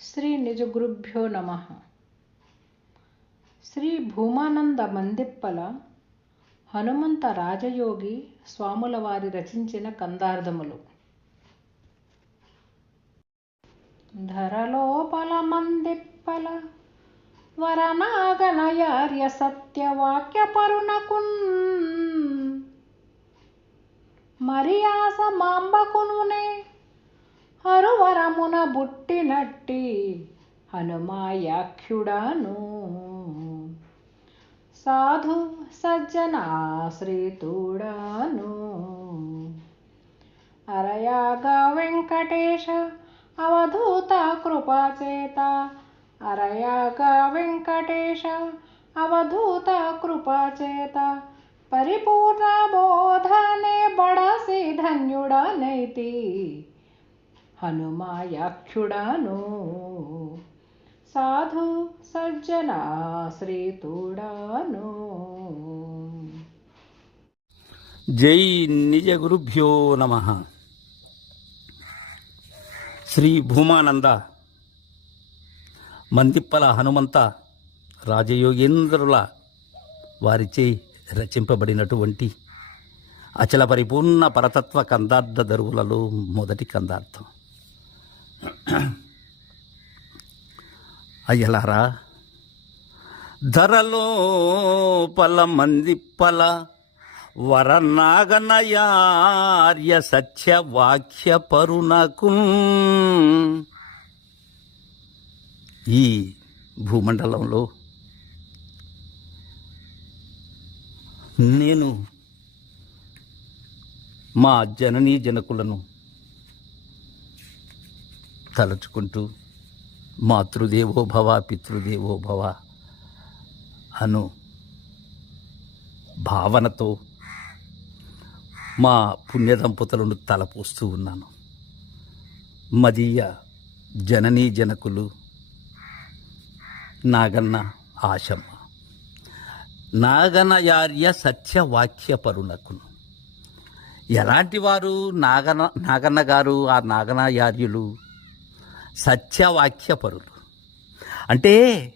శ్రీ నిజగురుభ్యో నమ. శ్రీ భూమానంద మందిప్పల హనుమంత రాజయోగి స్వాముల వారి రచించిన కందార్థములు. ధరలోపల మందిప్పల వరనాగనయార్య సత్యవాక్య పరుణకున్ మరియాస మాంబకునునే అరువరమున బుట్టినట్టి హనుమాయాఖ్యుడాను. సాధు సజ్జనాశ్రితుడాను. అరయాగా వెంకటేశ అవధూత కృపాచేత. అరయాగా వెంకటేశ అవధూత కృపాచేత. పరిపూర్ణ బోధనే బడసి ధన్యుడనైతి. హనుమాయాఖ్యుడాను. సాధు సజ్జనాశ్రితుడాను జై నిజ గురుభ్యో నమ. శ్రీ భూమానంద మందిప్పల హనుమంత రాజయోగేంద్రుల వారిచే రచింపబడినటువంటి అచల పరిపూర్ణ పరతత్వ కందార్థ దరువులలో మొదటి కందార్థం. అయ్యలారా ధరలో పల మందిప్పల వరనాగనయార్య సత్య వాక్య పరునకు. ఈ భూమండలంలో నేను మా జననీ జనకులను తలుచుకుంటూ మాతృదేవో భవ పితృదేవో భవ అను భావనతో మా పుణ్యదంపతులను తలపోస్తూ ఉన్నాను. మదీయ జననీ జనకులు నాగన్న ఆశమ్మ. నాగనయార్య సత్యవాక్య పరునకును ఎలాంటి వారు నాగన నాగన్న గారు ఆ నాగనయార్యులు? సత్యవాక్యపరులు. అంటే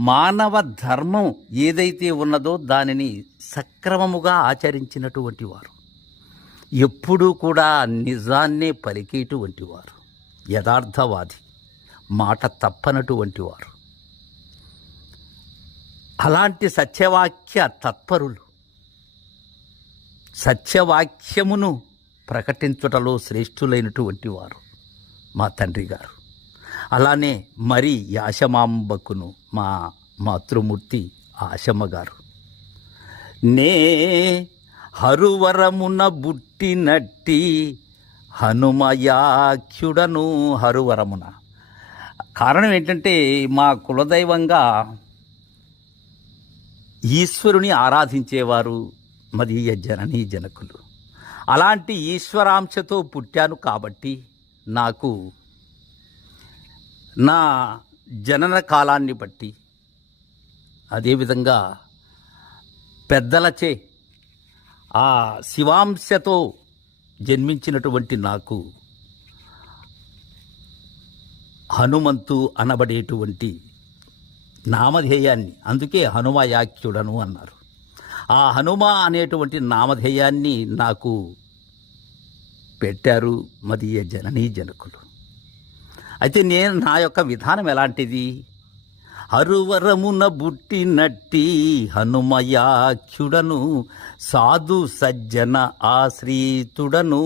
మానవ ధర్మం ఏదైతే ఉన్నదో దానిని సక్రమముగా ఆచరించినటువంటి వారు. ఎప్పుడూ కూడా నిజాన్నే పలికేటువంటి వారు. యథార్థవాది మాట తప్పనటువంటి వారు. అలాంటి సత్యవాక్య తత్పరులు సత్యవాక్యమును ప్రకటించుటలో శ్రేష్ఠులైనటువంటి వారు మా తండ్రి గారు. అలానే మరి యాశమాంబకును మా మాతృమూర్తి ఆశమ్మ గారు నే హరువరమున బుట్టినట్టి హనుమయాఖ్యుడను హరువరమున. కారణం ఏంటంటే మా కులదైవంగా ఈశ్వరుని ఆరాధించేవారు మదీయ జననీ జనకులు. అలాంటి ఈశ్వరాంశతో పుట్టాను కాబట్టి నాకు నా జనన కాలాన్ని బట్టి అదేవిధంగా పెద్దలచే ఆ శివాంశతో జన్మించినటువంటి నాకు హనుమంతు అనబడేటువంటి నామధేయాన్ని అందుకే హనుమయాఖ్యుడను అన్నారు. ఆ హనుమ అనేటువంటి నామధేయాన్ని నాకు పెట్టారు మదీయ జననీ జనకులు. అయితే నేను నా యొక్క విధానం ఎలాంటిది? హరువరమున బుట్టినట్టి హనుమయాఖ్యుడను సాధు సజ్జన ఆశ్రీతుడను.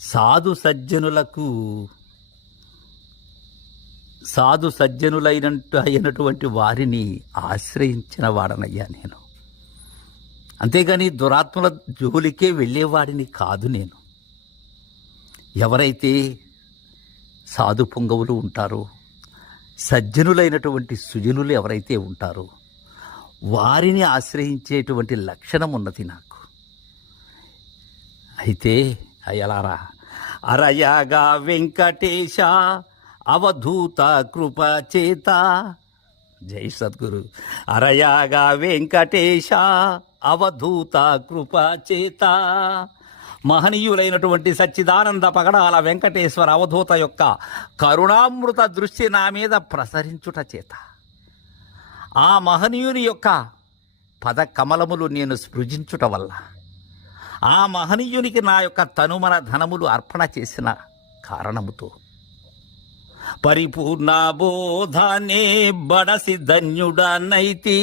సాధు సజ్జనులకు సాధు సజ్జనులైనట్టు అయినటువంటి వారిని ఆశ్రయించిన వాడనయ్యా నేను. అంతేగాని దురాత్మల జోలికే వెళ్ళేవాడిని కాదు నేను. ఎవరైతే సాధు పొంగవులు ఉంటారు. సజ్జనులైనటువంటి సుజనులు ఎవరైతే ఉంటారో వారిని ఆశ్రయించేటువంటి లక్షణం ఉన్నది నాకు. అయితే అయ్యలారా అరయాగా వెంకటేశ అవధూత కృప చేత జై సద్గురు. అరయాగా వెంకటేశ అవధూత కృప చేత మహనీయులైనటువంటి సచ్చిదానంద పగడాల వెంకటేశ్వర అవధూత యొక్క కరుణామృత దృష్టి నా మీద ప్రసరించుట చేత. ఆ మహనీయుని యొక్క పద కమలములు నేను స్పృజించుట వల్ల ఆ మహనీయునికి నా యొక్క తనుమన ధనములు అర్పణ చేసిన కారణముతో పరిపూర్ణ బోధానే బడసి ధన్యుడనైతి.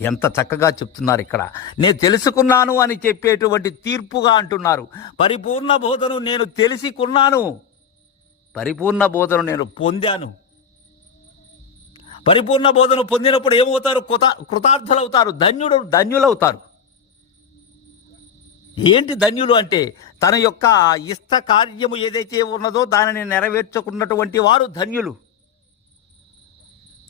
ఎంత చక్కగా చెప్తున్నారు ఇక్కడ. నేను తెలుసుకున్నాను అని చెప్పేటువంటి తీర్పుగా అంటున్నారు. పరిపూర్ణ బోధను నేను తెలిసికున్నాను. పరిపూర్ణ బోధను నేను పొందాను. పరిపూర్ణ బోధన పొందినప్పుడు ఏమవుతారు? కృత కృతార్థులవుతారు. ధన్యుడు ధన్యులవుతారు. ఏంటి ధన్యులు అంటే? తన యొక్క ఇష్ట కార్యము ఏదైతే ఉన్నదో దానిని నెరవేర్చుకున్నటువంటి వారు ధన్యులు.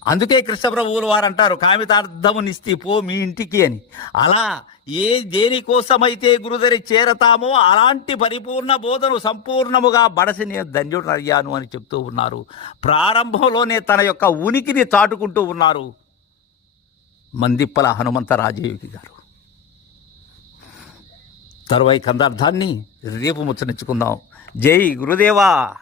అందుకే కృష్ణప్రభువులు వారు అంటారు కామితార్థమునిస్తి పో మీ ఇంటికి అని. అలా ఏ దేనికోసమైతే గురుదరి చేరతామో అలాంటి పరిపూర్ణ బోధను సంపూర్ణముగా బడసి నేను ధన్యుడు అయ్యాను అని చెప్తూ ఉన్నారు. ప్రారంభంలోనే తన యొక్క ఉనికిని చాటుకుంటూ ఉన్నారు. మందిప్పల హనుమంత రాజయోగి గారు. తరువాయి కందార్థాన్ని రేపు ముచ్చరించుకుందాం. జై గురుదేవా!